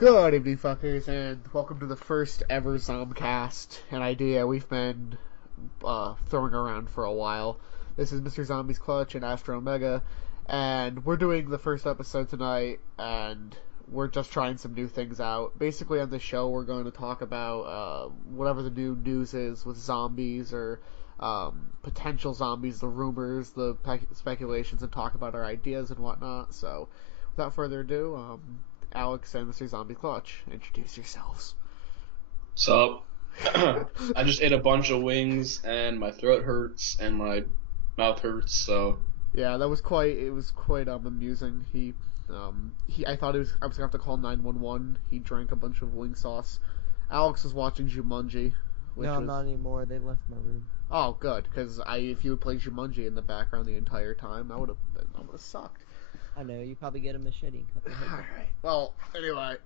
Good evening, fuckers, and welcome to the first ever Zombcast, an idea we've been throwing around for a while. This is Mr. Zombie's Clutch and Astro Omega, and we're doing the first episode tonight, and we're just trying some new things out. Basically, on the show, we're going to talk about whatever the new news is with zombies or potential zombies, the rumors, the speculations, and talk about our ideas and whatnot. So, without further ado, Alex and Mr. Zombie Clutch, introduce yourselves. So, I just ate a bunch of wings, and my throat hurts, and my mouth hurts, so... Yeah, it was quite amusing. I thought I was gonna have to call 911. He drank a bunch of wing sauce. Alex was watching Jumanji. No, not anymore. They left my room. Oh, good, because if you would play Jumanji in the background the entire time, I would have sucked. I know, you probably get a machete. Alright. Well, anyway,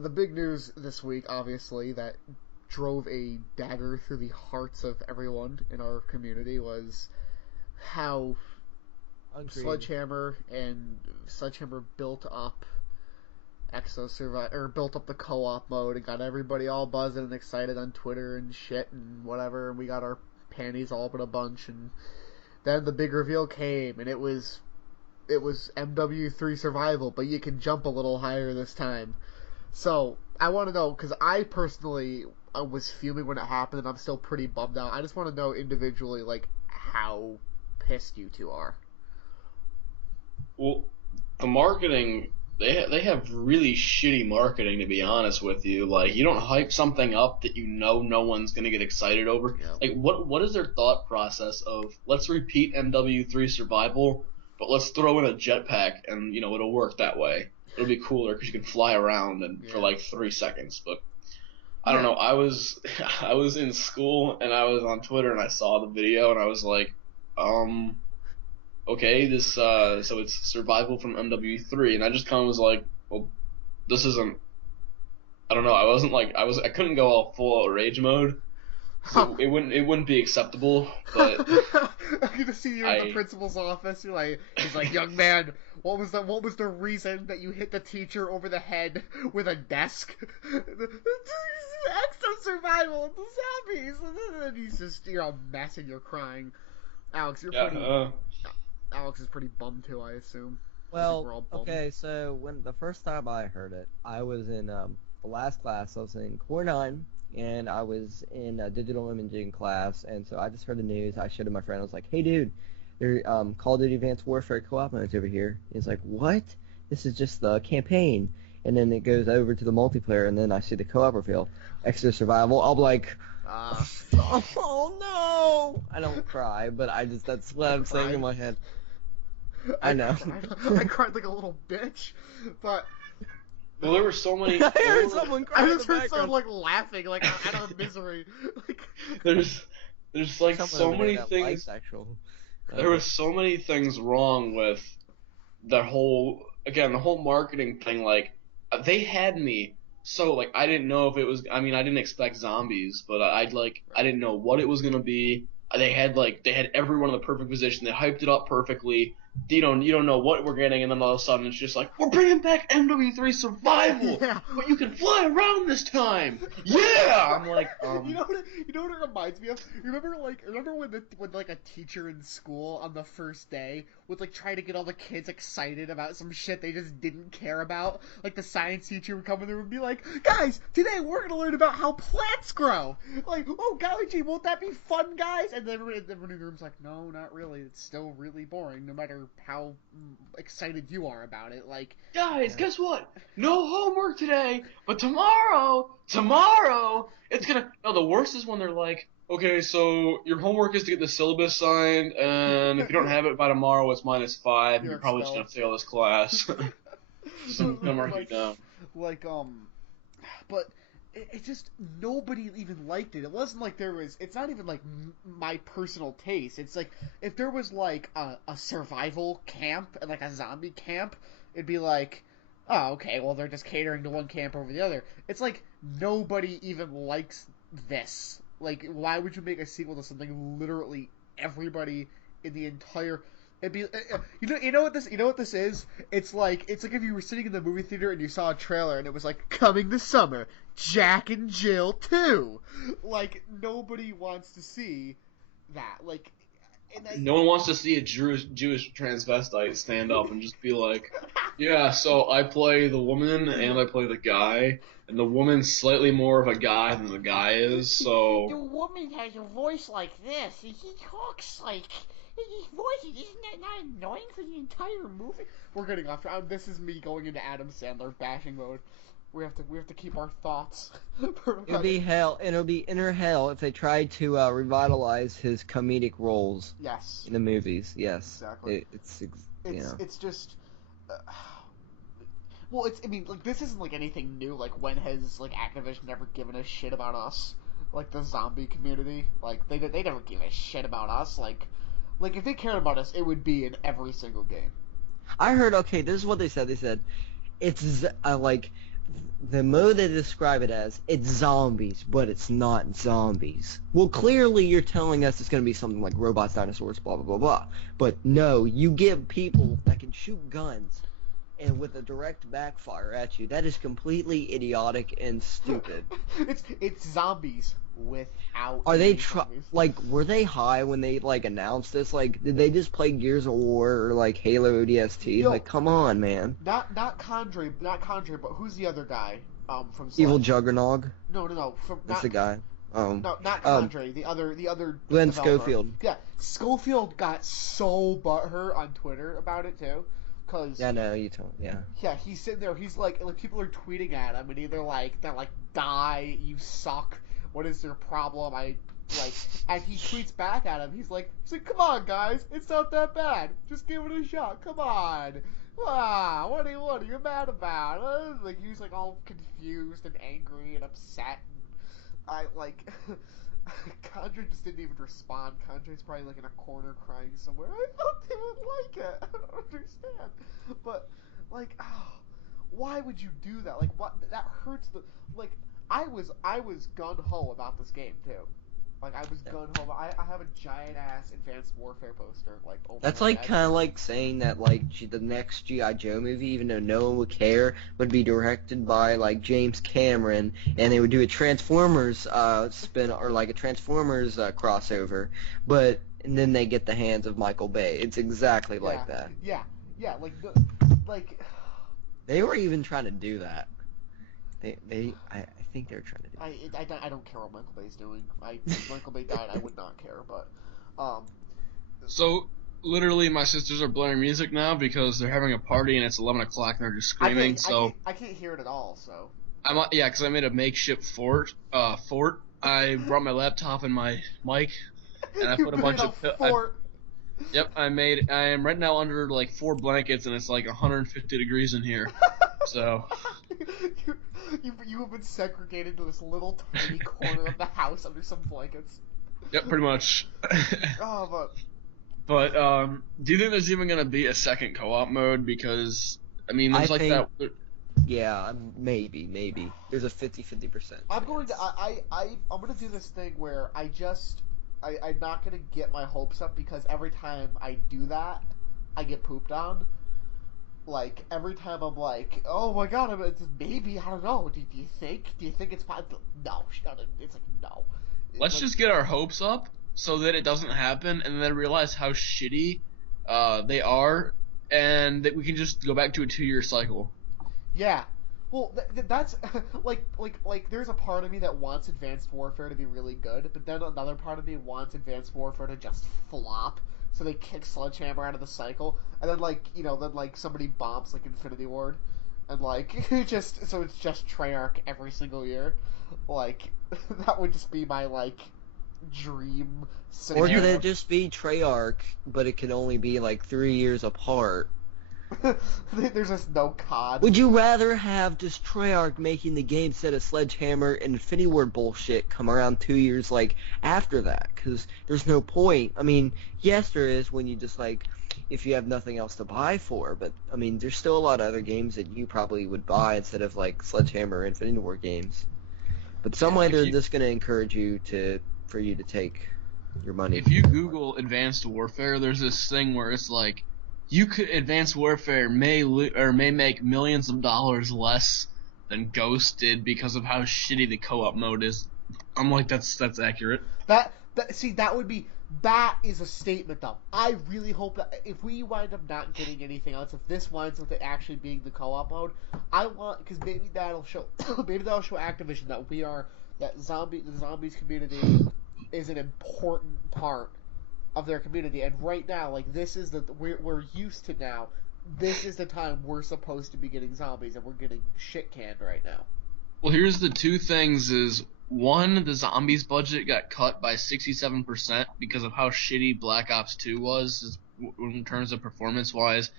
the big news this week, obviously, that drove a dagger through the hearts of everyone in our community was how Sledgehammer built up Exo Survival, or built up the co-op mode and got everybody all buzzing and excited on Twitter and shit and whatever, and we got our panties all up in a bunch, and then the big reveal came, and it was MW3 Survival, but you can jump a little higher this time. So, I want to know, because I personally was fuming when it happened, and I'm still pretty bummed out. I just want to know individually, like, how pissed you two are. Well, the marketing, they have really shitty marketing, to be honest with you. Like, you don't hype something up that you know no one's going to get excited over. Yeah. Like, what is their thought process of, let's repeat MW3 Survival, but let's throw in a jetpack, and, it'll work that way. It'll be cooler because you can fly around for like 3 seconds. But I don't know. I was in school and I was on Twitter and I saw the video and I was like, okay, this so it's Survival from MW3, and I just kind of was like, well, this isn't. I don't know. I couldn't go all full rage mode. So it wouldn't be acceptable, but I'm gonna see you in the principal's office. He's like, young man, what was the reason that you hit the teacher over the head with a desk? Exo Survival, the zombies, and you're a mess and you're crying. Alex, Alex is pretty bummed too, I assume. Well, okay, so when the first time I heard it, I was in the last class. I was in Core 9. And I was in a digital imaging class, and so I just heard the news. I showed it to my friend. I was like, hey, dude, there Call of Duty Advanced Warfare co-op mode's over here. He's like, what? This is just the campaign. And then it goes over to the multiplayer, and then I see the co-op reveal. Exo Survival. I'll be like, oh, no. I don't cry, but that's what I'm saying in my head. I know. I cried like a little bitch, but... Well, there were so many. I heard someone cry. I just heard someone like laughing, like out of misery. Like there's like so many things. There were so many things wrong with the whole marketing thing. Like they had me so like I didn't know if it was. I mean, I didn't expect zombies, but I didn't know what it was gonna be. They had everyone in the perfect position. They hyped it up perfectly. You don't know what we're getting, and then all of a sudden it's just like, we're bringing back MW3 Survival, but you can fly around this time. Yeah, I'm like, You know what it reminds me of? Remember when like a teacher in school on the first day would like try to get all the kids excited about some shit they just didn't care about? Like the science teacher would come in there and be like, guys, today we're gonna learn about how plants grow. Like, oh golly gee, won't that be fun, guys? And then everybody in the room's like, no, not really. It's still really boring, no matter how excited you are about it. Like, guys, guess what? No homework today, but tomorrow it's gonna. No, the worst is when they're like, okay, so your homework is to get the syllabus signed, and if you don't have it by tomorrow, it's -5. And you're probably just gonna fail this class. So don't mark you down. But it just, nobody even liked it. It wasn't like it's not even like my personal taste. It's like, if there was like a survival camp and like a zombie camp, it'd be like, oh, okay, well they're just catering to one camp over the other. It's like, nobody even likes this. Like, why would you make a sequel to something literally everybody in the entire It'd be you know what this is. It's like if you were sitting in the movie theater and you saw a trailer and it was like coming this summer, Jack and Jill 2. Like nobody wants to see that. Like, no one wants to see a Jewish transvestite stand up and just be like, yeah, so I play the woman and I play the guy, and the woman's slightly more of a guy than the guy is. So the woman has a voice like this, and he talks like. His voice, isn't that not annoying for the entire movie? We're getting off. This is me going into Adam Sandler bashing mode. We have to keep our thoughts. It'll be hell, and it'll be inner hell if they try to revitalize his comedic roles. Yes. In the movies, yes. Exactly. It's just. Well, I mean, like this isn't like anything new. Like when has like Activision ever given a shit about us? Like the zombie community, like they never give a shit about us. Like if they cared about us, it would be in every single game. I heard, okay, this is what they said. They said, it's, like, the mode they describe it as, it's zombies, but it's not zombies. Well, clearly you're telling us it's going to be something like robots, dinosaurs, blah, blah, blah, blah. But no, you give people that can shoot guns and with a direct backfire at you. That is completely idiotic and stupid. It's zombies without. Are they were they high when they like announced this? Like, did they just play Gears of War or like Halo ODST? Like, come on, man. Not Condre, but who's the other guy? From Sledge? Evil Juggernog. No. That's the guy. No, not Condre. The other. Glenn developer. Schofield. Yeah, Schofield got so butthurt on Twitter about it too. Yeah, no, you told. Yeah. Yeah, he's sitting there. He's like people are tweeting at him, and they're like, die, you suck. What is your problem? And he tweets back at him. He's like, come on, guys, it's not that bad. Just give it a shot. Come on. What are you mad about? Like he was like all confused and angry and upset. Condre just didn't even respond. Condre's probably like in a corner crying somewhere. I thought they would like it. I don't understand. But why would you do that? Like, what? That hurts the. Like, I was gun ho about this game too. Like, I was gun ho. I have a giant ass Advanced Warfare poster. Like, over that's my like head. kind of like saying that like the next G.I. Joe movie, even though no one would care, would be directed by like James Cameron, and they would do a Transformers spin or like a Transformers crossover, and then they get the hands of Michael Bay. It's exactly like that. Yeah. They were even trying to do that. I think they're trying to do that. I don't care what Michael Bay's doing. If Michael Bay died, I would not care. But So literally, my sisters are blaring music now because they're having a party and it's 11 o'clock and they're just screaming. I can't hear it at all. So because I made a makeshift fort. I brought my laptop and my mic, and I put a bunch of. Yep, I am right now under like 4 blankets and it's like 150 degrees in here. So. You have been segregated to this little tiny corner of the house under some blankets. Yep, pretty much. But do you think there's even gonna be a second co-op mode? Because there's that. Yeah, maybe. There's a 50%. I'm gonna do this thing where I'm not gonna get my hopes up because every time I do that, I get pooped on. Like, every time I'm like, oh my god, maybe, I don't know, do you think it's possible? No, it's like, no. Let's just get our hopes up so that it doesn't happen, and then realize how shitty they are, and that we can just go back to a 2-year cycle. Yeah. Well, that's, like, there's a part of me that wants Advanced Warfare to be really good, but then another part of me wants Advanced Warfare to just flop. So they kick Sledgehammer out of the cycle, and then somebody bombs like Infinity Ward, and it's just Treyarch every single year. Like, that would just be my dream scenario. Or could it just be Treyarch, but it could only be 3 years apart? There's just no COD. Would you rather have just Treyarch making the game instead of Sledgehammer and Infinity Ward bullshit come around 2 years after that? Because there's no point. Yes, there is when you just if you have nothing else to buy for, but there's still a lot of other games that you probably would buy instead of Sledgehammer or Infinity Ward games. But some way they're just going to encourage you for you to take your money. If you Google Advanced Warfare, there's this thing where it's like, Advanced Warfare may make millions of dollars less than Ghost did because of how shitty the co-op mode is. I'm like, that's accurate. That is a statement, though. I really hope that if we wind up not getting anything else, if this winds up actually being the co-op mode, I want, because maybe that'll show Activision that the zombies community is an important part of their community. And right now, like, this is we're used to now. This is the time we're supposed to be getting zombies, and we're getting shit canned right now. Well, here's the two things: is one, the zombies budget got cut by 67% because of how shitty Black Ops 2 was in terms of performance-wise,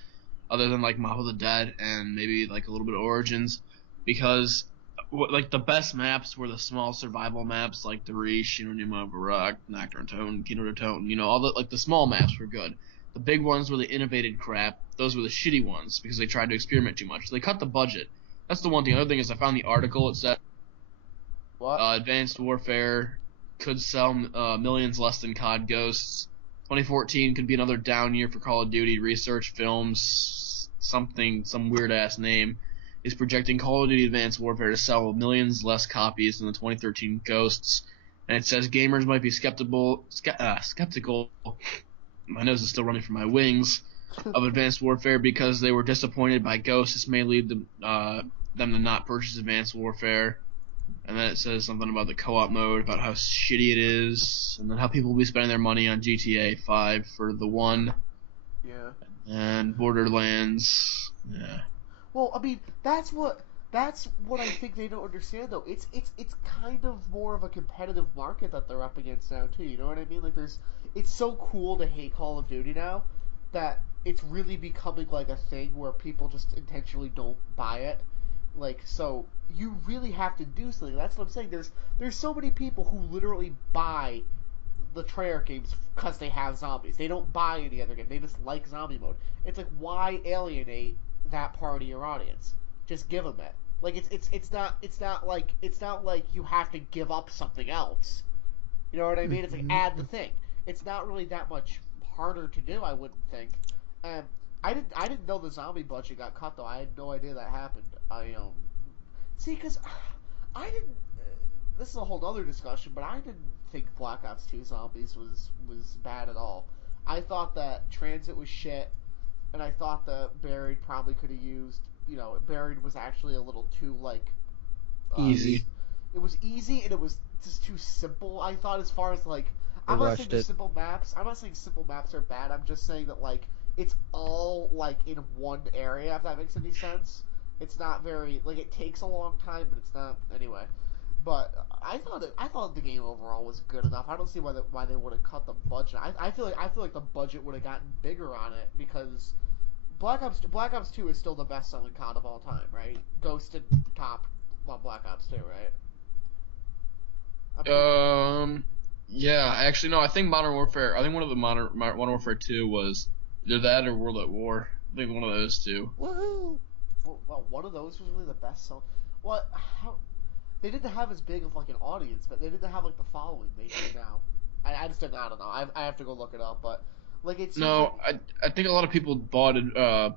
other than like Mob of the Dead and maybe like a little bit of Origins, because like the best maps were the small survival maps like the Reach, Numa, Barak, Nocturne Tone, Kino Tone, all the small maps were good. The big ones were the innovated crap. Those were the shitty ones because they tried to experiment too much. So they cut the budget. That's the one thing. Another thing is I found the article. It said Advanced Warfare could sell millions less than COD Ghosts. 2014 could be another down year for Call of Duty. Research Films, some weird-ass name, is projecting Call of Duty Advanced Warfare to sell millions less copies than the 2013 Ghosts. And it says gamers might be skeptical. My nose is still running from my wings. Of Advanced Warfare because they were disappointed by Ghosts. This may lead them to not purchase Advanced Warfare. And then it says something about the co-op mode, about how shitty it is, and then how people will be spending their money on GTA 5 for the one. Yeah. And Borderlands. Yeah. Well, I mean, that's what I think they don't understand, though. It's kind of more of a competitive market that they're up against now too. You know what I mean? Like, it's so cool to hate Call of Duty now that it's really becoming like a thing where people just intentionally don't buy it. Like, so you really have to do something. That's what I'm saying. There's so many people who literally buy the Treyarch games because they have zombies. They don't buy any other game. They just like zombie mode. It's like, why alienate that part of your audience? Just give them it. Like, it's not like you have to give up something else. You know what I mean? It's like, add the thing. It's not really that much harder to do, I wouldn't think. I didn't know the zombie budget got cut, though. I had no idea that happened. See, because I didn't. This is a whole other discussion, but I didn't think Black Ops 2 Zombies was bad at all. I thought that Transit was shit, and I thought that Buried probably could have used. Buried was actually a little too easy. It was easy, and it was just too simple. I thought, as far as like, I'm not saying simple maps. I'm not saying simple maps are bad. I'm just saying that like it's all like in one area. If that makes any sense. It's not very like, it takes a long time, but it's not anyway. But I thought the game overall was good enough. I don't see why they would have cut the budget. I feel like the budget would have gotten bigger on it because Black Ops 2 is still the best selling COD of all time, right? Ghost and top Black Ops 2, right? Yeah, actually no. I think Modern Warfare. I think one of the Modern Warfare 2 was either that or World at War. I think one of those two. Woohoo! Well, one of those was really the best selling. What? How? They didn't have as big of like an audience, but they didn't have like the following they do now. I just didn't. I don't know. I have to go look it up, but like it's. No, I think a lot of people bought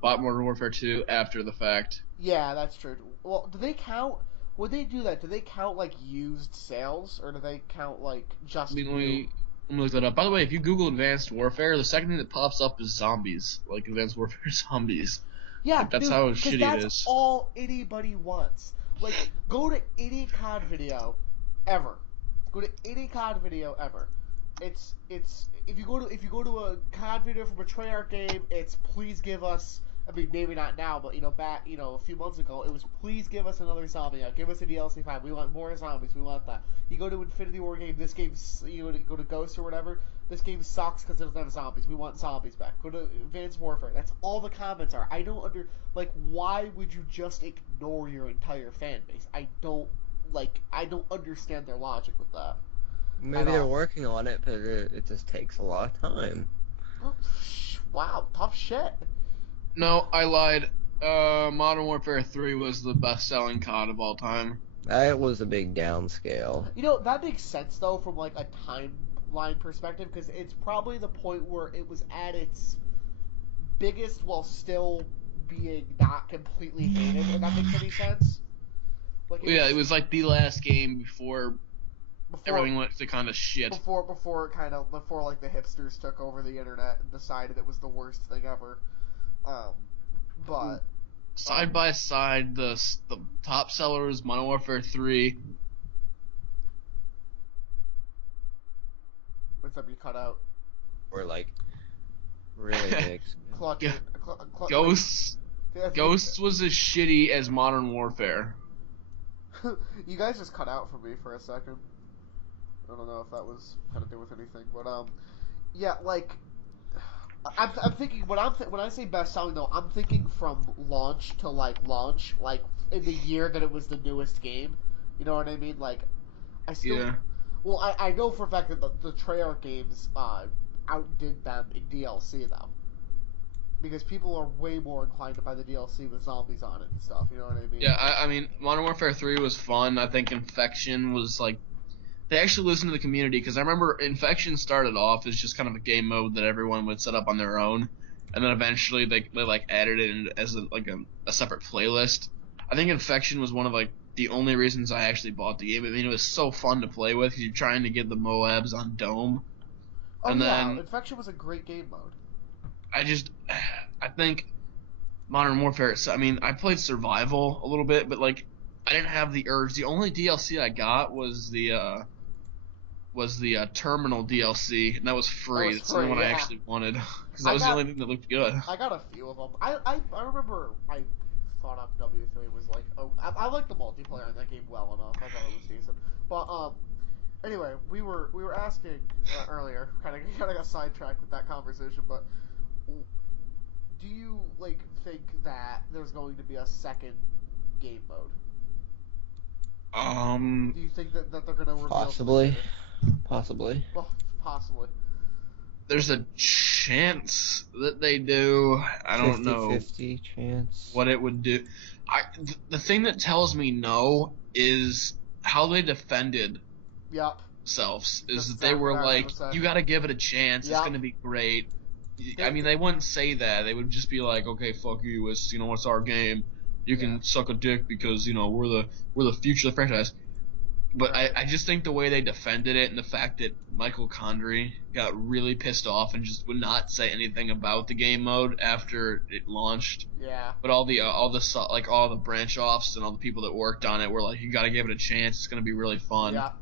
Modern Warfare 2 after the fact. Yeah, that's true. Well, do they count? Would they do that? Do they count like used sales, or do they count like just? Let me look that up. By the way, if you Google Advanced Warfare, the second thing that pops up is zombies, like Advanced Warfare zombies. Yeah, like, that's how shitty that's it is. All anybody wants. Like, go to any COD video ever. Go to any COD video ever. It's if you go to a COD video from a Treyarch game, it's please give us. I mean, maybe not now, but back a few months ago, it was please give us another zombie. Give us a DLC 5. We want more zombies. We want that. You go to Infinity War game. This game's go to Ghost or whatever. This game sucks because it doesn't have zombies. We want zombies back. Go to Advanced Warfare. That's all the comments are. I don't why would you just ignore your entire fan base? I don't understand their logic with that. Maybe they're working on it, but it just takes a lot of time. Wow, tough shit. No, I lied. Modern Warfare 3 was the best-selling COD of all time. That was a big downscale. That makes sense though from like a time line perspective, because it's probably the point where it was at its biggest while still being not completely hated, if that makes any sense. Like it was like the last game before everything went to kind of shit. Before like the hipsters took over the internet and decided it was the worst thing ever. But side by side, the top seller is Modern Warfare 3. What's that? You cut out? Or like really big. Ghosts was as shitty as Modern Warfare. You guys just cut out for me for a second. I don't know if that was kind of do with anything, but yeah, like I'm thinking when I say best selling though, I'm thinking from launch to launch, like in the year that it was the newest game. You know what I mean? Like I still, yeah. Well, I know for a fact that the Treyarch games outdid them in DLC though, because people are way more inclined to buy the DLC with zombies on it and stuff. You know what I mean? Yeah, I mean Modern Warfare 3 was fun. I think Infection was like. They actually listened to the community, because I remember Infection started off as just kind of a game mode that everyone would set up on their own, and then eventually they like added it in as a separate playlist. I think Infection was one of like the only reasons I actually bought the game. I mean, it was so fun to play with because you're trying to get the Moabs on Dome. Oh and yeah, then, Infection was a great game mode. I think Modern Warfare. I mean, I played Survival a little bit, but like I didn't have the urge. The only DLC I got was the Terminal DLC, and that was free. That's the only one I actually wanted, because that was the only thing that looked good. I got a few of them. I remember I thought W3 was like, I liked the multiplayer in that game well enough. I thought it was decent. But anyway, we were asking earlier, kind of got sidetracked with that conversation. But do you think that there's going to be a second game mode? Do you think that they're going to reveal Possibly. Well, possibly. There's a chance that they do. I don't know. 50-50 chance. What it would do. The thing that tells me no is how they defended themselves. Is that they were like, you got to give it a chance. Yep. It's going to be great. I mean, they wouldn't say that. They would just be like, okay, fuck you. It's it's our game. You can suck a dick because we're the future of the franchise. But I just think the way they defended it, and the fact that Michael Condrey got really pissed off and just would not say anything about the game mode after it launched. Yeah. But all the branch offs and all the people that worked on it were like, you got to give it a chance. It's gonna be really fun. Yeah.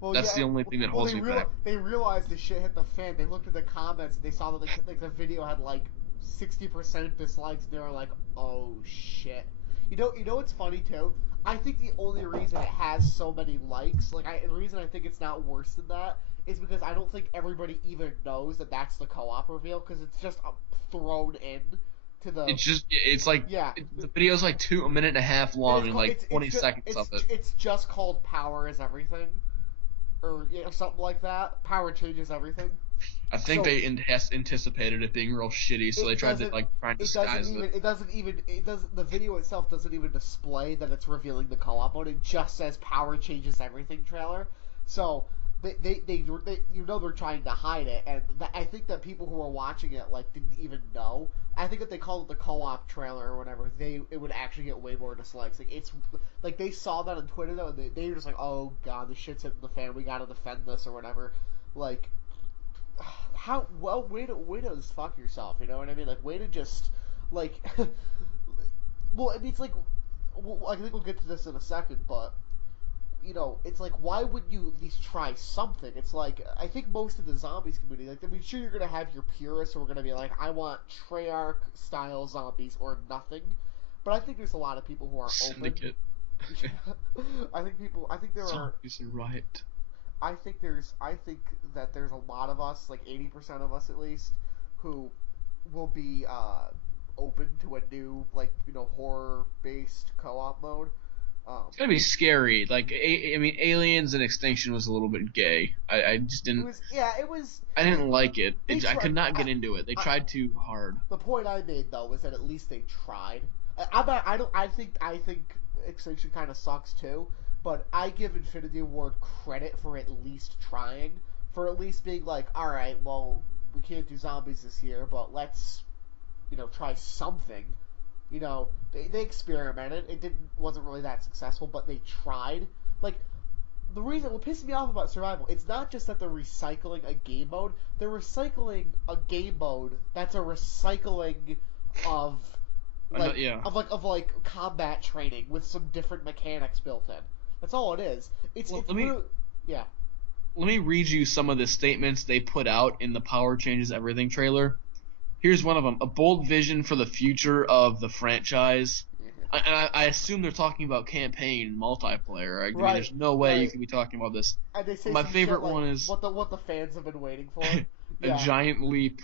Well, that's the only thing that holds me back. They realized the shit hit the fan. They looked at the comments and they saw that the video had 60% dislikes. And they were like, oh shit. You know what's funny too? I think the only reason it has so many likes, the reason I think it's not worse than that, is because I don't think everybody even knows that that's the co-op reveal, because it's just thrown in to the... The video's like a minute and a half long and 20 seconds of it. It's just called Power is Everything, or something like that. Power changes everything. I think they anticipated it being real shitty, so they tried to try and disguise it. The video itself doesn't even display that it's revealing the co-op mode. It just says Power Changes Everything trailer. So they they're trying to hide it, and I think that people who are watching it didn't even know. I think if they called it the co-op trailer or whatever, it would actually get way more dislikes. It's they saw that on Twitter though, and they were just like, oh god, this shit's hitting the fan. We gotta defend this or whatever. Way to just fuck yourself, you know what I mean? Way to just, well, I mean, it's I think we'll get to this in a second, but, it's why wouldn't you at least try something? It's I think most of the zombies community, I mean, sure, you're gonna have your purists who are gonna be like, I want Treyarch-style zombies or nothing, but I think there's a lot of people who are Syndicate. open. I think there Zombies are right. I think that there's a lot of us, 80% of us at least, who will be open to a new, horror-based co-op mode. It's gonna be scary. I mean, Aliens and Extinction was a little bit gay. I just didn't. It was. I didn't like it. I could not get into it. They tried too hard. The point I made though was that at least they tried. I think Extinction kind of sucks too. But I give Infinity Ward credit for at least trying, for at least being like, all right, well, we can't do zombies this year, but let's, try something. They experimented. It wasn't really that successful, but they tried. Like, what pisses me off about survival, it's not just that they're recycling a game mode, they're recycling a game mode that's a recycling of combat training with some different mechanics built in. That's all it is. Yeah. Let me read you some of the statements they put out in the Power Changes Everything trailer. Here's one of them: a bold vision for the future of the franchise. I assume they're talking about campaign multiplayer. I mean, there's no way you can be talking about this. And they say my favorite one is what the fans have been waiting for. a giant leap.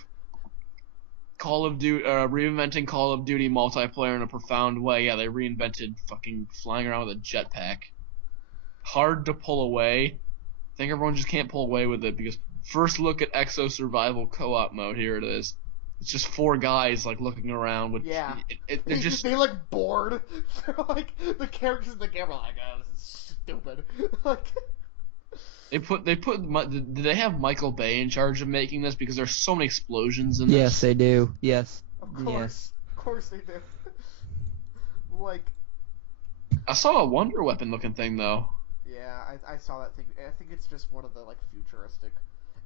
Call of Duty, reinventing Call of Duty multiplayer in a profound way. Yeah, they reinvented fucking flying around with a jetpack. Hard to pull away. I think everyone just can't pull away with it because first look at Exo Survival co-op mode. Here it is. It's just 4 guys like looking around with. Yeah. They look bored. They're like the characters in the game are like, oh, this is stupid. Like. Did they have Michael Bay in charge of making this because there's so many explosions in this? Yes, they do. Yes. Of course they do. Like. I saw a Wonder Weapon looking thing though. Yeah, I saw that thing. I think it's just one of the like futuristic.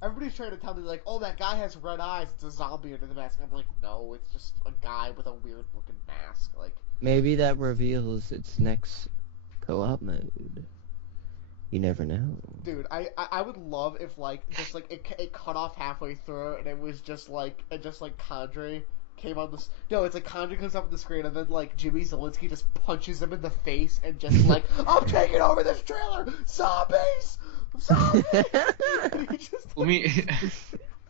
Everybody's trying to tell me like, oh, that guy has red eyes. It's a zombie under the mask. I'm like, no, it's just a guy with a weird looking mask. Like. Maybe that reveals its next co-op mode. You never know. Dude, I would love if like just like it cut off halfway through and it was just like Condre came on the. No, it's like Condre comes up on the screen and then like Jimmy Zielinski just punches him in the face and just like, I'm taking over this trailer, zombies. Let me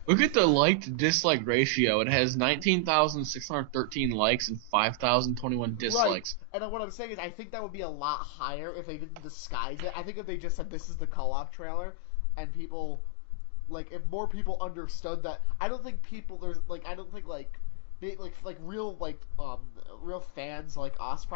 look at the like to dislike ratio. It has 19,613 likes and 5,021 dislikes. Right. And what I'm saying is, I think that would be a lot higher if they didn't disguise it. I think if they just said this is the co-op trailer, and people, like, if more people understood that, I don't think real fans like us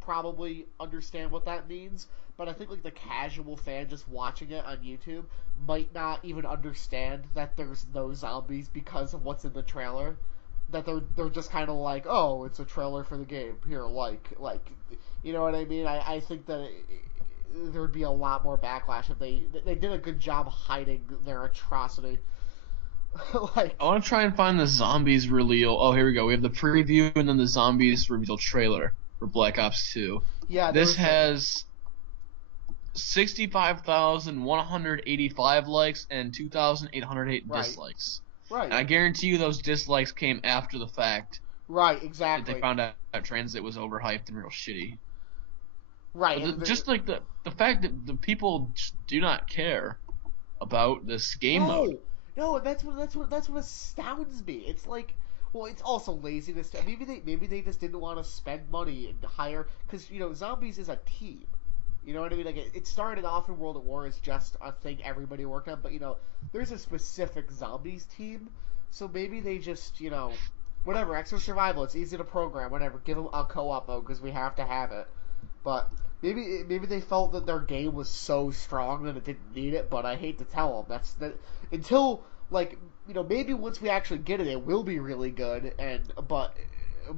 probably understand what that means. But I think like the casual fan just watching it on YouTube might not even understand that there's no zombies because of what's in the trailer. That they're just kind of like, oh, it's a trailer for the game. Here, like, you know what I mean? I think that there would be a lot more backlash if they did a good job hiding their atrocity. Like, I want to try and find the zombies reveal. Oh, here we go. We have the preview and then the zombies reveal trailer for Black Ops 2. Yeah, this has 65,185 likes and 2,808 dislikes. Right. And I guarantee you those dislikes came after the fact. Right, exactly. That they found out Transit was overhyped and real shitty. Right. Just like the fact that the people just do not care about this game mode. No, that's what astounds me. It's like, well, it's also laziness. Maybe they just didn't want to spend money and hire, because zombies is a team. You know what I mean? Like it started off in World at War as just a thing everybody worked on, but there's a specific zombies team. So maybe they just whatever, Exo Survival, it's easy to program, whatever. Give them a co-op mode because we have to have it. But maybe they felt that their game was so strong that it didn't need it. But I hate to tell them until maybe once we actually get it, it will be really good. But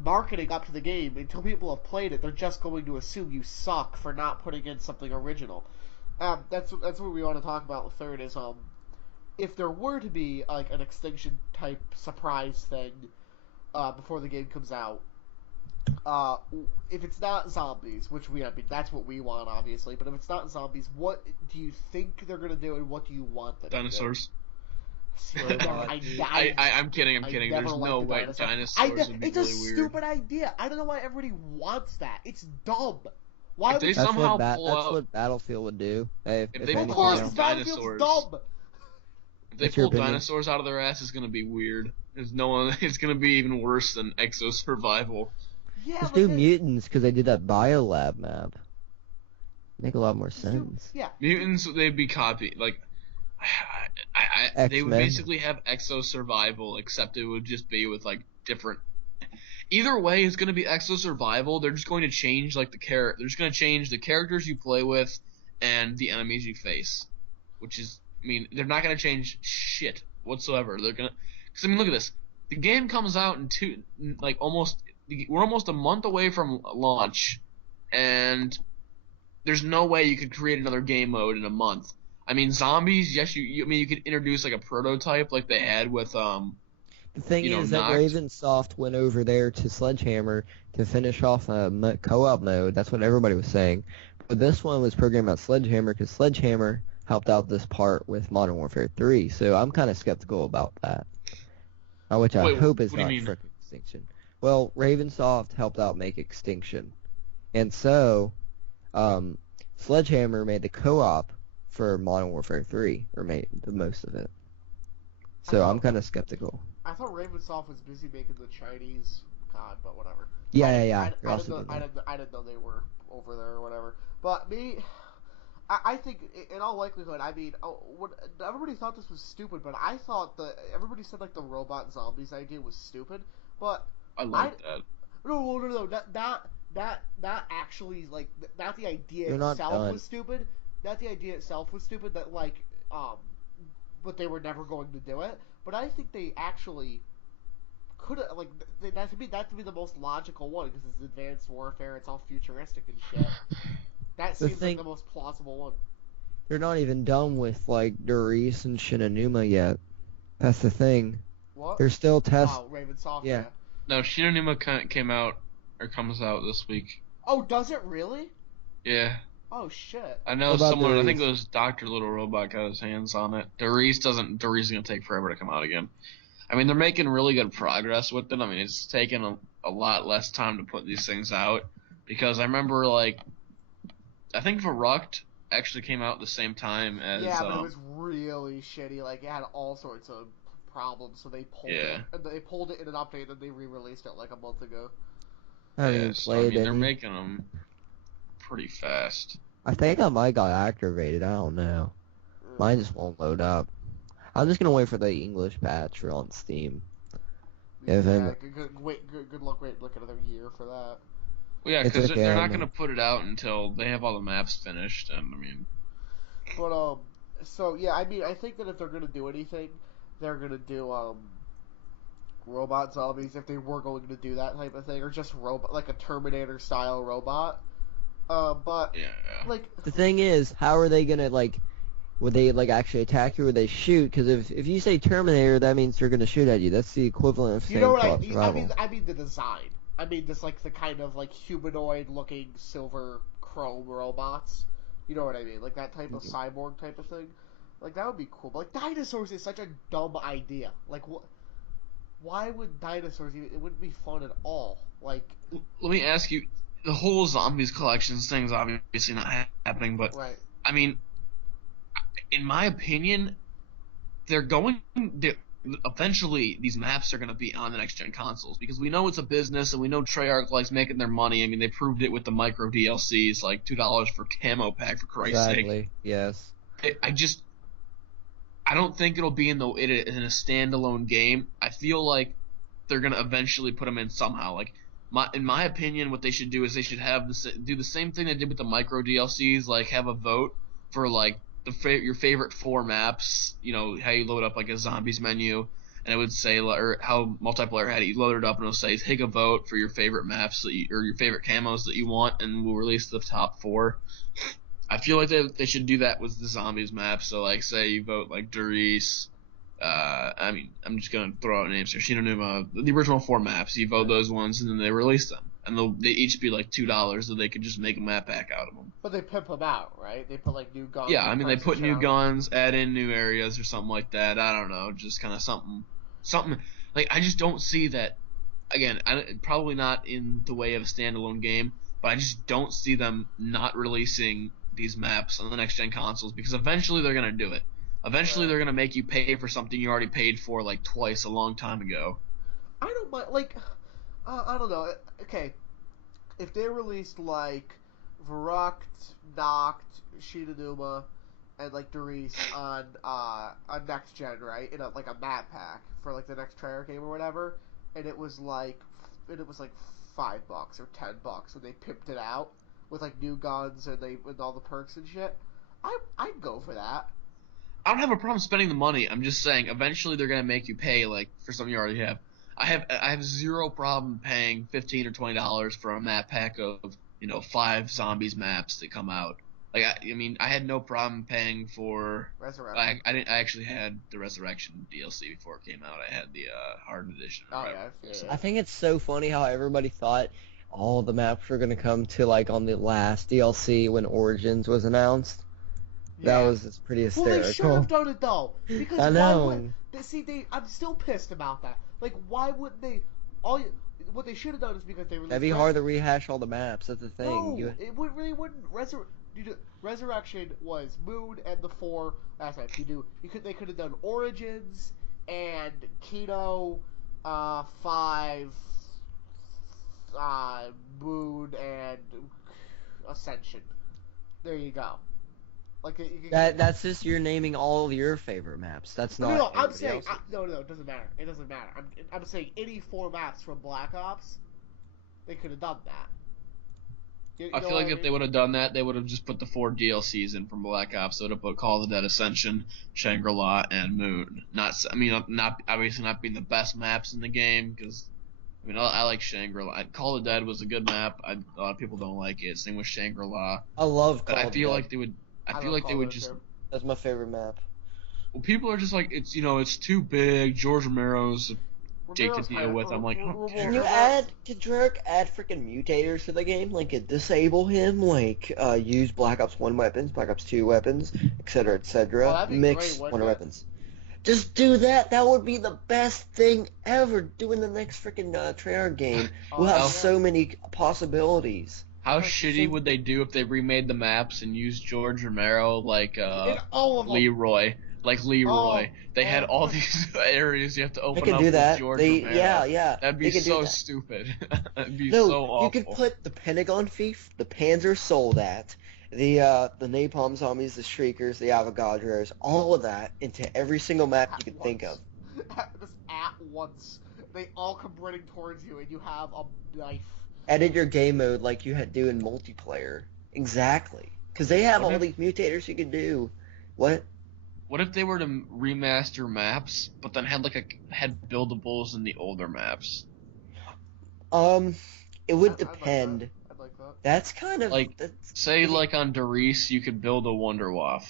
marketing up to the game, until people have played it, they're just going to assume you suck for not putting in something original. That's what we want to talk about. The third is if there were to be like an extinction type surprise thing before the game comes out, if it's not zombies, which that's what we want, obviously. But if it's not zombies, what do you think they're gonna do, and what do you want them Dinosaurs. to do? I'm kidding. There's no way dinosaurs would be It's really a weird. stupid idea. I don't know why everybody wants that. It's dumb. Why if they that's somehow what pull out, what Battlefield would do. If they anything pull out else. dinosaurs, dumb. if they pull dinosaurs out of their ass, it's gonna be weird. It's gonna be even worse than Exo Survival. Yeah, Let's do mutants because they did that biolab map. Make a lot more sense. Yeah. Mutants, they'd be copied. Like, they would basically have Exo Survival, except it would just be with like different. Either way, it's going to be Exo Survival. They're just going to change like they're just going to change the characters you play with and the enemies you face, which is I mean, they're not gonna change shit whatsoever. They're gonna, because I mean, look at this. The game comes out in we're almost a month away from launch, and there's no way you could create another game mode in a month. I mean, zombies, yes, I mean, you could introduce like a prototype like they had with The thing is that Noct. Ravensoft went over there to Sledgehammer to finish off a co-op mode. That's what everybody was saying. But this one was programmed by Sledgehammer because Sledgehammer helped out this part with Modern Warfare 3. So I'm kind of skeptical about that. Which I hope is not frickin' Extinction. Well, Ravensoft helped out make Extinction. And so, Sledgehammer made the co-op for Modern Warfare 3, or made the most of it. So I'm kind of skeptical. I thought Ravensoft was busy making the Chinese COD, but whatever. Yeah. I didn't know they were over there or whatever. But me, I think in all likelihood, I mean, everybody thought this was stupid, but I thought everybody said like the robot zombies idea was stupid, but I like that. No, that actually like not the idea itself was stupid. Not the idea itself was stupid. That like but they were never going to do it. But I think they actually could have, like, that to be the most logical one because it's advanced warfare, it's all futuristic and shit. That seems like the most plausible one. They're not even done with like Doris and Shinonuma yet. That's the thing. What? They're still testing. Oh, Ravensoft. Yeah. No, Shinonuma came out or comes out this week. Oh, does it really? Yeah. Oh shit. I know someone. I think it was Dr. Little Robot got his hands on it. Doris is gonna take forever to come out again. I mean, they're making really good progress with it. I mean, it's taken a lot less time to put these things out because I remember like, I think Verrucht actually came out at the same time as. Yeah, but it was really shitty. Like it had all sorts of problems, so they pulled it. And they pulled it in an update, and they re-released it like a month ago. I mean, they're making them pretty fast. I think I might got activated. I don't know. Mine just won't load up. I'm just gonna wait for the English patch on Steam. Yeah, good luck. Wait, look another year for that. Well, yeah, because they're not gonna put it out until they have all the maps finished, and I mean. But so yeah, I mean, I think that if they're gonna do anything, they're gonna do robot zombies if they were going to do that type of thing, or just robot like a Terminator style robot. But yeah. Like the thing is, how are they gonna like? Would they like actually attack you or would they shoot? Because if you say Terminator, that means they're gonna shoot at you. That's the equivalent of saying survival. I mean the design. I mean just like the kind of like humanoid looking silver chrome robots. You know what I mean? Like that type of cyborg type of thing. Like that would be cool. But like dinosaurs is such a dumb idea. Like what? Why would dinosaurs even? It wouldn't be fun at all. Like. Let me ask you. The whole zombies collections thing's obviously not happening, but right. I mean, in my opinion, eventually these maps are going to be on the next gen consoles because we know it's a business and we know Treyarch likes making their money. I mean, they proved it with the micro DLCs, like $2 for camo pack for Christ's sake. Exactly. Yes. I don't think it'll be in a standalone game. I feel like they're going to eventually put them in somehow. Like. In my opinion, what they should do is they should do the same thing they did with the micro DLCs, like have a vote for like your favorite 4 maps. You know how you load up like a zombies menu, and it would say or how multiplayer had it. You load it up and it'll say take a vote for your favorite maps or your favorite camos that you want, and we'll release the top 4. I feel like they should do that with the zombies maps. So like say you vote like Doris. I mean, I'm just gonna throw out names here. Shinonuma, the original 4 maps. You vote those ones, and then they release them, and they each be like $2, so they could just make a map pack out of them. But they pimp them out, right? They put like new guns. Yeah, I mean, they put new guns, add in new areas or something like that. I don't know, just kind of something. Like I just don't see that. Again, probably not in the way of a standalone game, but I just don't see them not releasing these maps on the next gen consoles because eventually they're gonna do it. Eventually, they're gonna make you pay for something you already paid for like twice a long time ago. I don't mind. Like, I don't know. Okay, if they released like Verrucht, Noct, Shinonuma, and like Doris on next gen, right? In like a map pack for like the next Treyarch game or whatever, and it was like $5 or $10, and they pimped it out with like new guns and with all the perks and shit. I'd go for that. I don't have a problem spending the money. I'm just saying, eventually they're gonna make you pay like for something you already have. I have zero problem paying $15 or $20 for a map pack of 5 zombies maps that come out. Like I mean, I had no problem paying for Resurrection. I actually had the Resurrection DLC before it came out. I had the hard edition. Oh yeah. I think it's so funny how everybody thought all the maps were gonna come to like on the last DLC when Origins was announced. Yeah. That was just pretty hysterical. Well, they should have done it though, because I know. why would I'm still pissed about that. Like, why wouldn't they? What they should have done is because they released. That'd be hard to rehash all the maps. That's the thing. No, it really wouldn't. Resurrection was Moon and the 4 last night. They could have done Origins and Kino, 5, Moon and Ascension. There you go. Like that's just you're naming all of your favorite maps. That's not. No, I'm saying no. It doesn't matter. It doesn't matter. I'm saying any 4 maps from Black Ops, they could have done that. I feel like if they would have done that, they would have just put the 4 DLCs in from Black Ops. They would have put Call of the Dead Ascension, Shangri-La, and Moon. Not obviously not being the best maps in the game, because I like Shangri-La. Call of the Dead was a good map. A lot of people don't like it. Same with Shangri-La. I love Call of the Dead. I feel like they would. I feel like they would just. That's my favorite map. Well, people are just like it's too big. George Romero's dick to deal with. I'm like, can Treyarch add freaking mutators to the game? Like, disable him, like, use Black Ops 1 weapons, Black Ops 2 weapons, etc., etc. Mix one weapons. Just do that. That would be the best thing ever. Doing the next freaking Treyarch game. We'll have so many possibilities. How shitty would they do if they remade the maps and used George Romero like Leroy? Like Leroy. They had all these areas you have to open up with George Romero. Yeah. That'd be so stupid. That'd be so awful. You could put the Pentagon Thief, the Panzer Soldat, the Napalm Zombies, the Shriekers, the Avogadros, all of that into every single map you could think of. Just at once. They all come running towards you and you have a knife. Edit your game mode like you had do in multiplayer. Exactly. Because they have all these mutators you can do. What? What if they were to remaster maps, but then had buildables in the older maps? It would depend. I'd like that. That's kind of like like on Doris, you could build a Wonderwaff.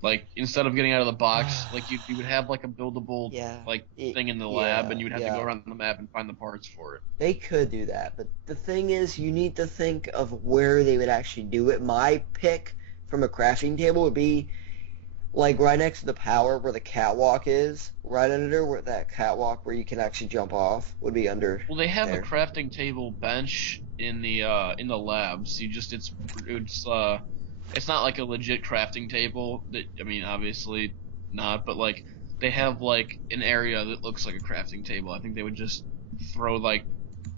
Like instead of getting out of the box, like you would have like a buildable thing in the lab, and you would have to go around the map and find the parts for it. They could do that, but the thing is, you need to think of where they would actually do it. My pick from a crafting table would be like right next to the power where the catwalk is, right under where that catwalk where you can actually jump off would be under. Well, they have a crafting table bench in the labs. It's not like a legit crafting table. Obviously not, but like they have like an area that looks like a crafting table. I think they would just throw like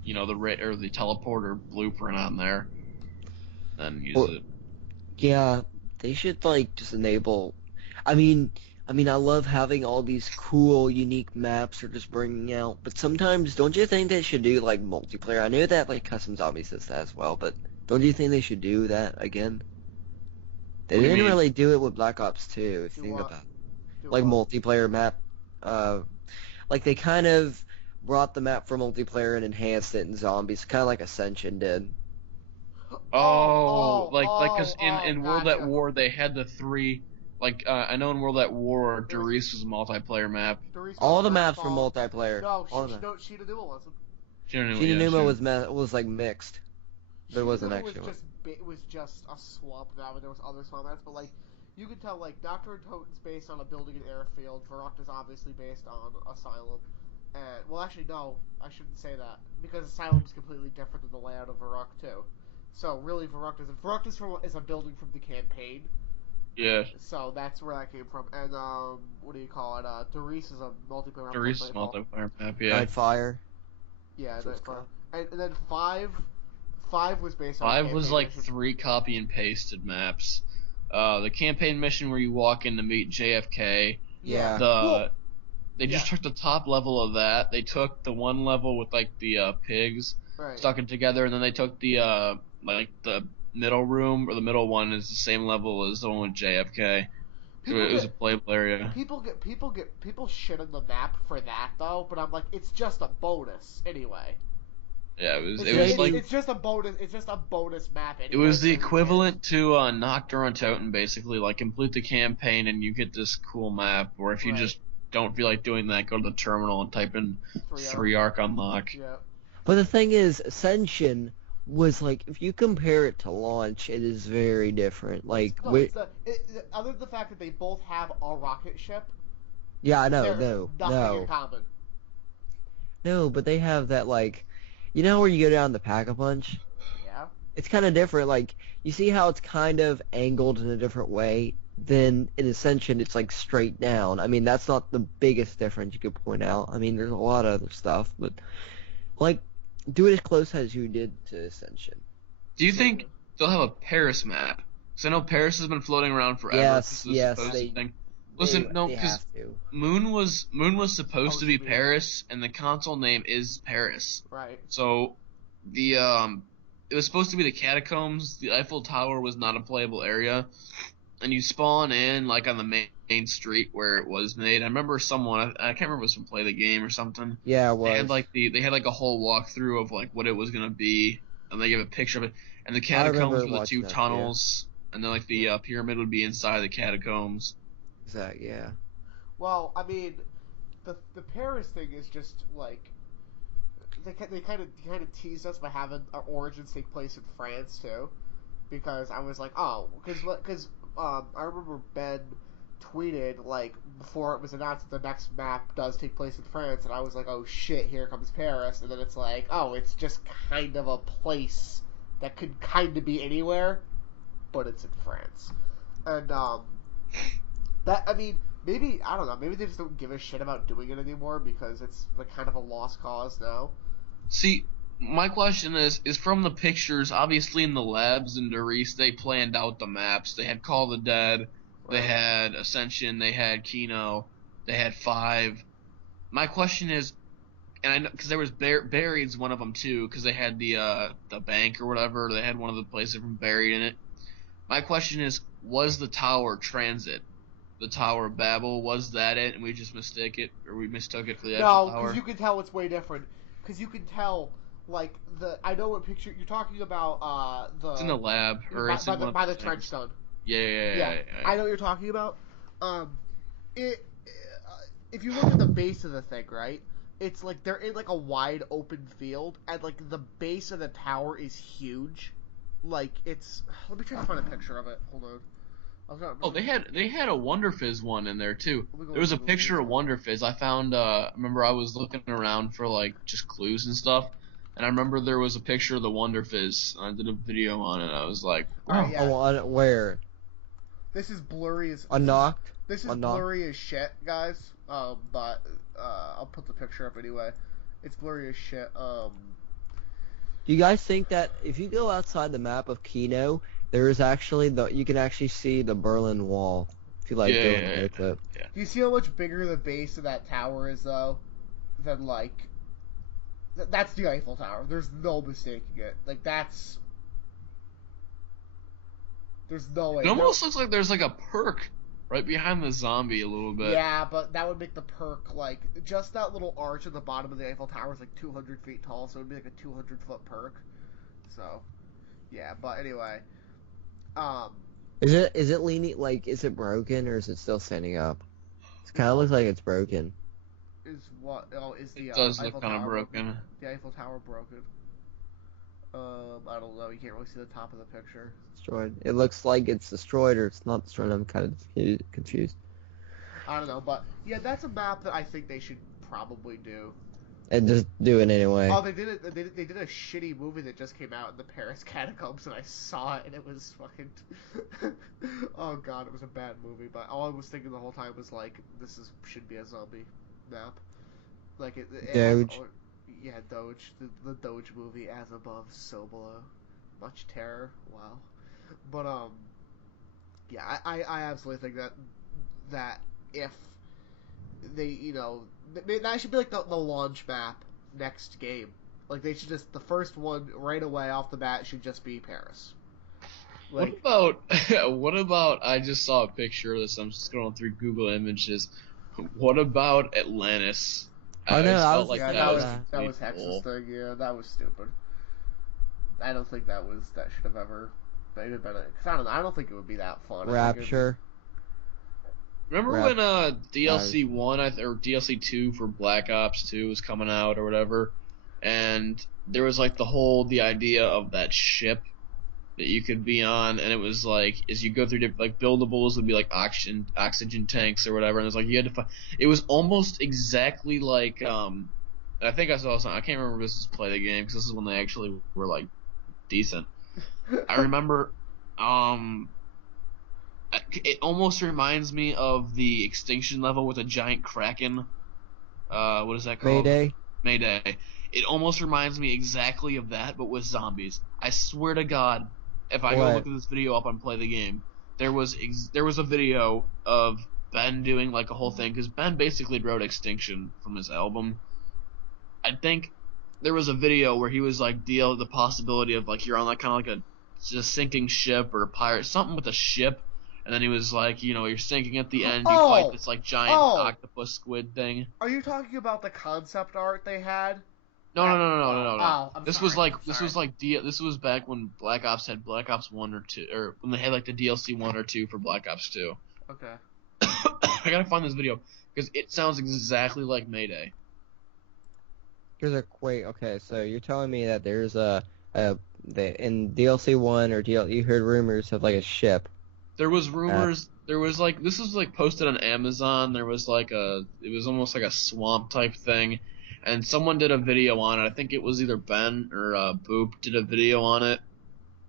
the teleporter blueprint on there, and use it. Yeah, they should like just enable. I mean, I love having all these cool, unique maps they're just bringing out, but sometimes don't you think they should do like multiplayer? I know that like Custom Zombies does that as well, but don't you think they should do that again? They didn't really do it with Black Ops 2, if you think about it. Like multiplayer map. Like they kind of brought the map for multiplayer and enhanced it in Zombies, kind of like Ascension did. Because in World at War they had the 3. Like I know in World at War, Doris was a multiplayer map. All the maps were multiplayer. No, Shinanuma wasn't. Shinanuma was like mixed. There wasn't actually. It was just a swamp map, and there was other swamp maps, but like you could tell like Dr. Toten's based on a building and airfield. Verrückt is obviously based on Asylum. And well, actually no, I shouldn't say that because Asylum's completely different than the layout of Verrückt too. So really, Verrückt is a building from the campaign. Yeah. So that's where that came from. And what do you call it? Doris is a multiplayer map. Doris is a multiplayer map. Yeah. Nightfire. Yeah, Nightfire. And then 5 was based on 5 was like 3 copy and pasted maps. The campaign mission where you walk in to meet JFK. Yeah. They just took the top level of that. They took the one level with like the pigs stuck it together, and then they took the middle room, or the middle one is the same level as the one with JFK. It was a playable area. People shit on the map for that though, but I'm like, it's just a bonus anyway. Yeah, it's just a bonus. It's just a bonus map. Anyway, it was the equivalent to Nocturne Totem, basically. Like, complete the campaign and you get this cool map. Or if you just don't feel like doing that, go to the terminal and type in Treyarch unlock. Yeah. But the thing is, Ascension was like, if you compare it to launch, it is very different. Like, other than the fact that they both have a rocket ship. Yeah, I know. Nothing in common. No, but they have that, like, you know where you go down the Pack-a-Punch? Yeah. It's kind of different. Like, you see how it's kind of angled in a different way? Then in Ascension, it's like straight down. I mean, that's not the biggest difference you could point out. I mean, there's a lot of other stuff, but like, do it as close as you did to Ascension. Do you think they'll have a Paris map? Because I know Paris has been floating around forever. Yes, Listen, no, because Moon was supposed to be Paris, and the console name is Paris. Right. So the it was supposed to be the catacombs. The Eiffel Tower was not a playable area, and you spawn in like on the main street where it was made. I remember someone, I can't remember if it was from Play the Game or something. Yeah, it was. They had like a whole walkthrough of like what it was gonna be, and they gave a picture of it. And the catacombs were the two tunnels, and then like the pyramid would be inside the catacombs. Exactly. Yeah. Well, I mean, the Paris thing is just like they kind of teased us by having our origins take place in France too, because I was like, oh, because I remember Ben tweeted like before it was announced that the next map does take place in France, and I was like, oh shit, here comes Paris, and then it's like, oh, it's just kind of a place that could kind of be anywhere, but it's in France, and that, I mean, maybe, I don't know, maybe they just don't give a shit about doing it anymore because it's like kind of a lost cause now. See, my question is from the pictures, obviously in the labs in Doris, they planned out the maps. They had Call of the Dead, they had Ascension, they had Kino, they had 5. My question is, and I know, because there was Buried's one of them too, because they had the bank or whatever, they had one of the places from Buried in it. My question is, was the tower transit? The Tower of Babel, was that it, and we just mistook it for the Eiffel Tower? No, because you can tell it's way different. Because you can tell, like, I know what picture you're talking about. It's in the lab, or it's by the trench stone. Yeah. I know what you're talking about. If you look at the base of the thing, right? It's like they're in like a wide open field, and like the base of the tower is huge. Like it's. Let me try to find a picture of it. Hold on. Oh, they had a Wonder Fizz one in there too. There was a picture of Wonder Fizz. I found. Remember, I was looking around for like just clues and stuff, and I remember there was a picture of the Wonder Fizz. I did a video on it. I was like, oh, yeah. Where? This is blurry as Unlocked. This is blurry as shit, guys. But I'll put the picture up anyway. It's blurry as shit. Do you guys think that if you go outside the map of Kino, there is actually you can actually see the Berlin Wall if you like go in there to. Yeah. Do you see how much bigger the base of that tower is though? Than like that's the Eiffel Tower. There's no mistaking it. Like that's there's no way. It almost looks like there's like a perk right behind the zombie a little bit. Yeah, but that would make the perk like just that little arch at the bottom of the Eiffel Tower is like 200 feet tall, so it would be like a 200-foot perk. So, yeah. But anyway. Is it leaning, like, is it broken or is it still standing up? It kind of looks like it's broken. Is what? Oh, is the it does Eiffel look kind of broken. The Eiffel Tower broken? I don't know. You can't really see the top of the picture. Destroyed. It looks like it's destroyed or it's not destroyed. I'm kind of confused. I don't know, but yeah, that's a map that I think they should probably do. And just do it anyway. Oh, they did it. They did a shitty movie that just came out in the Paris catacombs, and I saw it, and it was fucking. Oh god, it was a bad movie. But all I was thinking the whole time was like, should be a zombie map. Like it Doge. Yeah, Doge. The Doge movie, as above, so below. Much terror. Wow. But yeah, I absolutely think that if they, that should be like the launch map next game. Like they should just, the first one right away off the bat should just be Paris. Like, what about? I just saw a picture of this. I'm scrolling through Google Images. What about Atlantis? I know. I was felt like just that thinking was Hex's cool. thing. Yeah, that was stupid. I don't think that should have ever maybe been. Cause I don't know. I don't think it would be that fun. Rapture. Remember when DLC 1 or DLC 2 for Black Ops 2 was coming out or whatever, and there was like the idea of that ship that you could be on, and it was like as you go through different, like buildables would be like oxygen tanks or whatever, and it was like you had to find. It was almost exactly like I think I saw something. I can't remember if this is Play the Game because this is when they actually were like decent. I remember it almost reminds me of the extinction level with a giant kraken. What is that called? Mayday. It almost reminds me exactly of that, but with zombies. I swear to God, if I go look at this video up on Play the Game, there was a video of Ben doing like a whole thing because Ben basically wrote Extinction from his album. I think there was a video where he was like the possibility of like you're on like kind of like a sinking ship or a pirate, something with a ship. And then he was like, you're sinking at the end. You fight this like giant octopus squid thing. Are you talking about the concept art they had? No. Oh, This was back when Black Ops had Black Ops 1 or 2, or when they had like the DLC 1 or 2 for Black Ops 2. Okay. I gotta find this video because it sounds exactly like Mayday. Okay, so you're telling me that there's in DLC 1 or you heard rumors of like a ship. There was rumors. There was like this was like posted on Amazon. There was like it was almost like a swamp type thing, and someone did a video on it. I think it was either Ben or Boop did a video on it,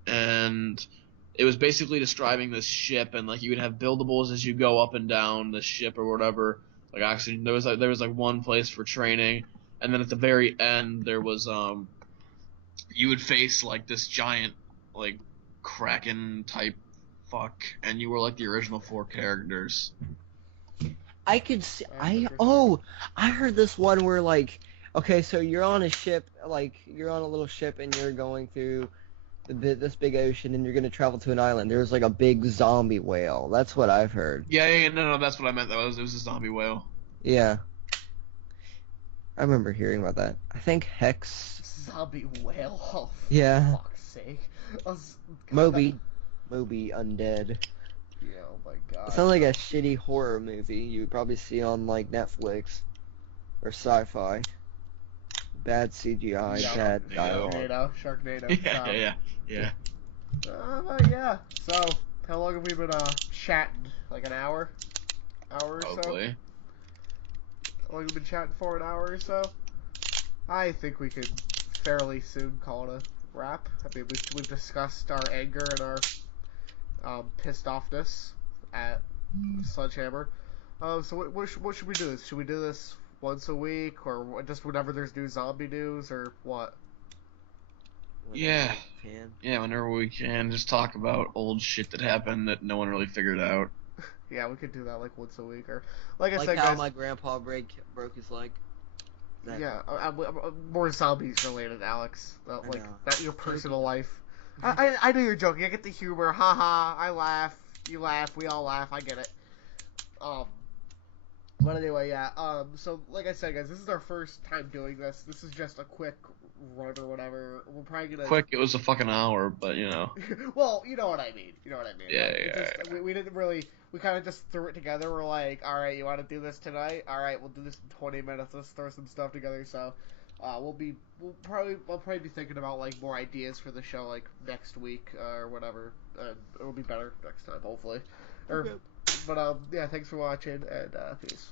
and it was basically describing this ship, and like you would have buildables as you go up and down the ship or whatever. Like actually, there was like one place for training, and then at the very end there was you would face like this giant like kraken type fuck, and you were like the original 4 characters. I could see. I heard this one where like, okay, so you're on a ship, like you're on a little ship, and you're going through this big ocean, and you're gonna travel to an island. There's like a big zombie whale. That's what I've heard. Yeah, no, that's what I meant. It was a zombie whale. Yeah, I remember hearing about that. I think Hex. Zombie whale. Oh, yeah. For fuck's sake. Moby Undead. Yeah, oh my god. It sounds like a shitty horror movie you would probably see on like Netflix or Sci-Fi. Bad CGI, bad dialogue. Sharknado. Yeah. Yeah. So, how long have we been chatting? Like an hour? Hour or Probably. so? How long have we been chatting for? An hour or so? I think we could fairly soon call it a wrap. I mean, we've discussed our anger and our pissed offness at Sledgehammer. So what should we do? Should we do this once a week, or just whenever there's new zombie news, or what? Yeah, whenever we can, just talk about old shit that happened that no one really figured out. Yeah, we could do that like once a week, or like I like said, how guys, my grandpa broke his leg. Yeah, more zombies related, Alex. That your personal life. I know you're joking. I get the humor. Haha. I laugh. You laugh. We all laugh. I get it. But anyway, yeah. So like I said, guys, this is our first time doing this. This is just a quick run or whatever. We're probably gonna. Quick. It was a fucking hour, but you know. Well, you know what I mean. Yeah. We didn't really. We kind of just threw it together. We're like, all right, you want to do this tonight? All right, we'll do this in 20 minutes. Let's throw some stuff together. So, we'll probably be thinking about like more ideas for the show like next week or whatever. It'll be better next time, hopefully. But yeah, thanks for watching and peace.